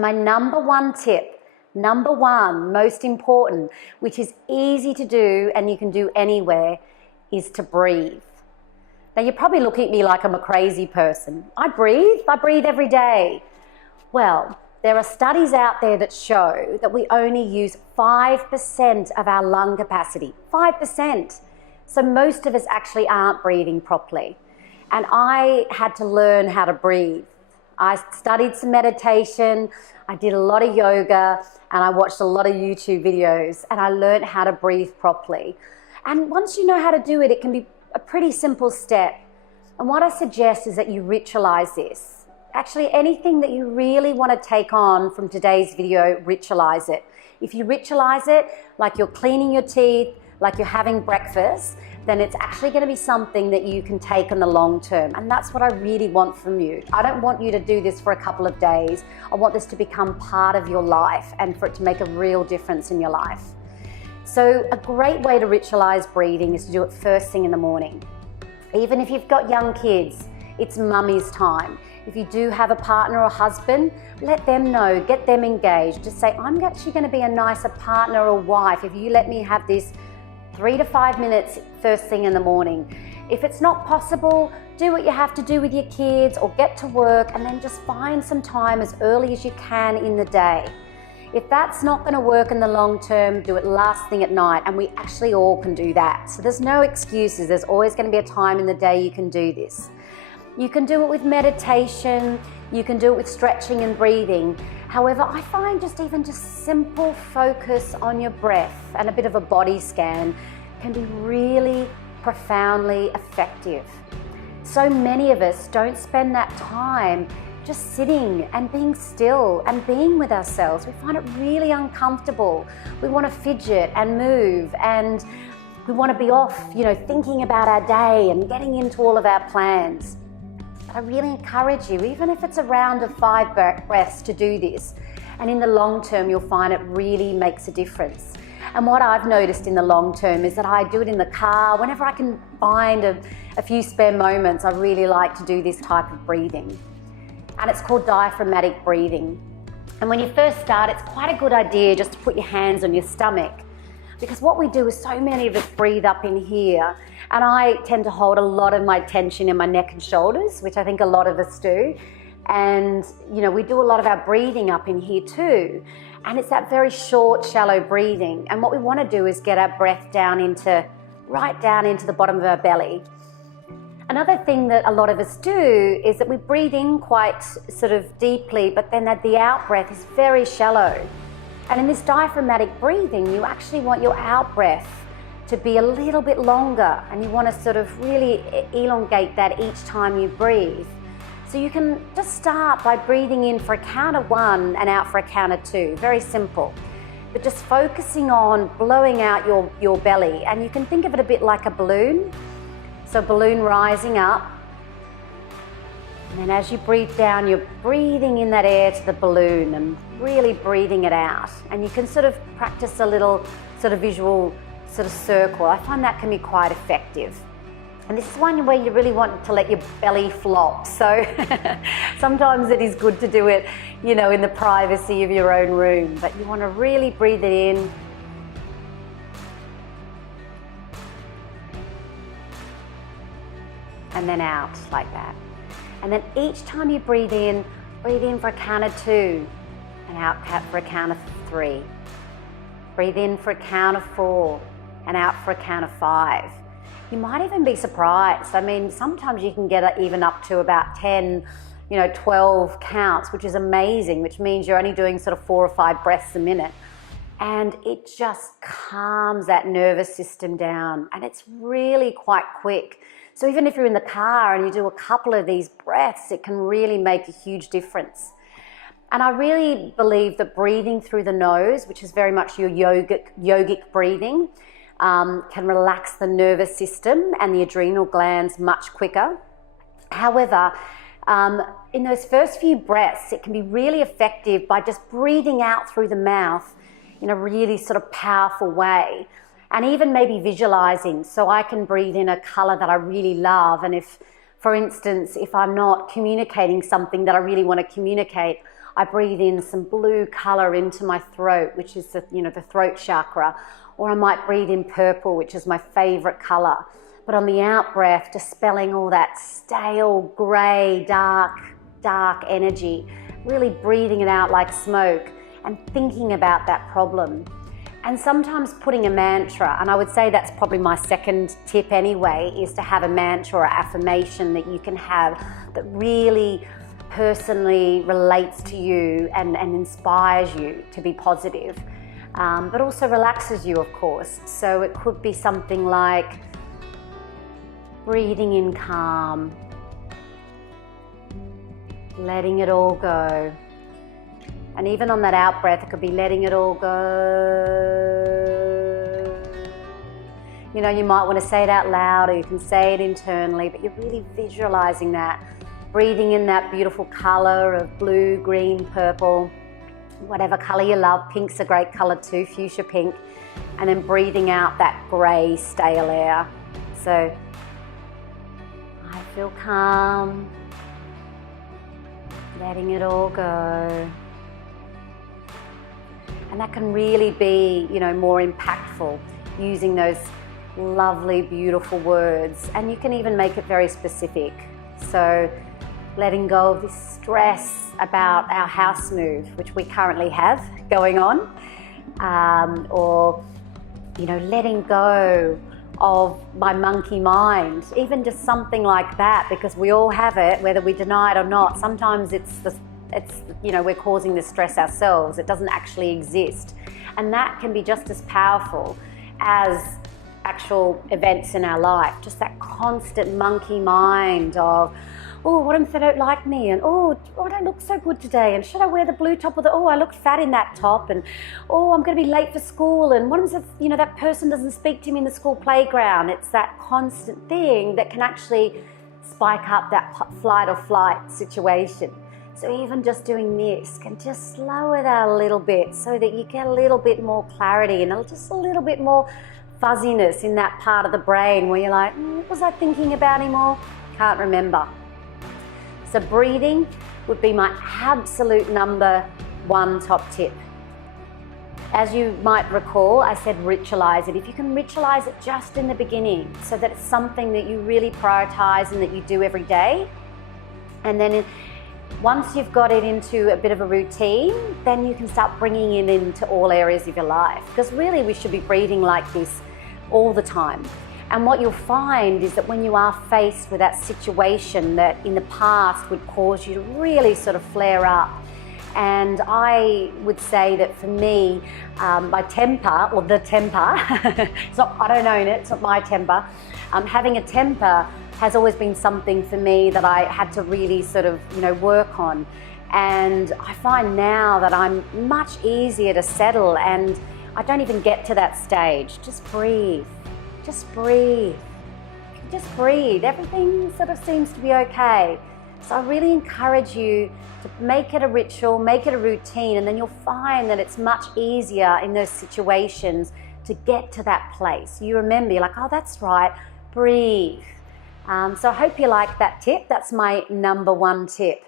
my number one tip, number one, most important, which is easy to do and you can do anywhere, is to breathe. Now you're probably looking at me like I'm a crazy person. I breathe every day. Well, there are studies out there that show that we only use 5% of our lung capacity, 5%. So most of us actually aren't breathing properly. And I had to learn how to breathe. I studied some meditation, I did a lot of yoga, and I watched a lot of YouTube videos, and I learned how to breathe properly. And once you know how to do it, it can be a pretty simple step. And what I suggest is that you ritualize this. Actually, anything that you really want to take on from today's video, ritualize it. If you ritualize it like you're cleaning your teeth, like you're having breakfast, then it's actually going to be something that you can take in the long term. And that's what I really want from you. I don't want you to do this for a couple of days. I want this to become part of your life and for it to make a real difference in your life. So a great way to ritualize breathing is to do it first thing in the morning. Even if you've got young kids, it's mummy's time. If you do have a partner or husband, let them know, get them engaged. Just say, I'm actually going to be a nicer partner or wife if you let me have this 3 to 5 minutes first thing in the morning. If it's not possible, do what you have to do with your kids or get to work and then just find some time as early as you can in the day. If that's not going to work in the long term, do it last thing at night, and we actually all can do that. So there's no excuses. There's always going to be a time in the day you can do this. You can do it with meditation, you can do it with stretching and breathing. However, I find just simple focus on your breath and a bit of a body scan can be really profoundly effective. So many of us don't spend that time just sitting and being still and being with ourselves. We find it really uncomfortable. We want to fidget and move, and we want to be off, thinking about our day and getting into all of our plans. I really encourage you, even if it's a round of 5 breaths, to do this. And in the long term, you'll find it really makes a difference. And what I've noticed in the long term is that I do it in the car. Whenever I can find a few spare moments, I really like to do this type of breathing. And it's called diaphragmatic breathing. And when you first start, it's quite a good idea just to put your hands on your stomach. Because what we do is so many of us breathe up in here, and I tend to hold a lot of my tension in my neck and shoulders, which I think a lot of us do. And we do a lot of our breathing up in here too. And it's that very short, shallow breathing. And what we want to do is get our breath right down into the bottom of our belly. Another thing that a lot of us do is that we breathe in quite sort of deeply, but then the out breath is very shallow. And in this diaphragmatic breathing, you actually want your out breath to be a little bit longer, and you want to sort of really elongate that each time you breathe. So you can just start by breathing in for a count of 1 and out for a count of 2. Very simple. But just focusing on blowing out your belly. And you can think of it a bit like a balloon. So a balloon rising up. And then as you breathe down, you're breathing in that air to the balloon and really breathing it out. And you can sort of practice a little sort of visual sort of circle. I find that can be quite effective. And this is one where you really want to let your belly flop. So sometimes it is good to do it, in the privacy of your own room. But you want to really breathe it in. And then out like that. And then each time you breathe in for a count of 2 and out for a count of 3. Breathe in for a count of 4 and out for a count of 5. You might even be surprised. I mean, sometimes you can get even up to about 10, 12 counts, which is amazing, which means you're only doing sort of 4 or 5 breaths a minute. And it just calms that nervous system down, and it's really quite quick. So even if you're in the car and you do a couple of these breaths, it can really make a huge difference. And I really believe that breathing through the nose, which is very much your yogic breathing, can relax the nervous system and the adrenal glands much quicker. However, in those first few breaths, it can be really effective by just breathing out through the mouth in a really sort of powerful way, and even maybe visualizing. So I can breathe in a color that I really love, and if, for instance, if I'm not communicating something that I really want to communicate, I breathe in some blue color into my throat, which is the, the throat chakra, or I might breathe in purple, which is my favorite color. But on the out breath, dispelling all that stale, gray, dark energy, really breathing it out like smoke and thinking about that problem. And sometimes putting a mantra, and I would say that's probably my second tip anyway, is to have a mantra or affirmation that you can have that really personally relates to you and inspires you to be positive, but also relaxes you, of course. So it could be something like breathing in calm, letting it all go. And even on that out breath, it could be letting it all go. You know, you might want to say it out loud, or you can say it internally, but you're really visualizing that. Breathing in that beautiful color of blue, green, purple, whatever color you love. Pink's a great color too, fuchsia pink. And then breathing out that gray, stale air. So, I feel calm, letting it all go. And that can really be, more impactful using those lovely, beautiful words. And you can even make it very specific. So letting go of this stress about our house move, which we currently have going on, or, letting go of my monkey mind, even just something like that, because we all have it, whether we deny it or not. Sometimes we're causing the stress ourselves. It doesn't actually exist. And that can be just as powerful as actual events in our life. Just that constant monkey mind of, oh, what if they don't like me? And oh, I don't look so good today. And should I wear the blue top or I look fat in that top? And oh, I'm going to be late for school. And what if, that person doesn't speak to me in the school playground? It's that constant thing that can actually spike up that flight or flight situation. So even just doing this can just slow it out a little bit so that you get a little bit more clarity and just a little bit more fuzziness in that part of the brain where you're like, what was I thinking about anymore? Can't remember. So breathing would be my absolute number one top tip. As you might recall, I said ritualize it. If you can ritualize it just in the beginning so that it's something that you really prioritize and that you do every day, and then once you've got it into a bit of a routine, then you can start bringing it into all areas of your life. Because really we should be breathing like this all the time. And what you'll find is that when you are faced with that situation that in the past would cause you to really sort of flare up, and I would say that for me, my temper, or the temper, I don't own it, it's not my temper. Having a temper has always been something for me that I had to really sort of, work on. And I find now that I'm much easier to settle, and I don't even get to that stage. Just breathe. Just breathe. Just breathe. Everything sort of seems to be okay. So I really encourage you to make it a ritual, make it a routine, and then you'll find that it's much easier in those situations to get to that place. You remember, you're like, oh, that's right, breathe. So I hope you like that tip. That's my number one tip.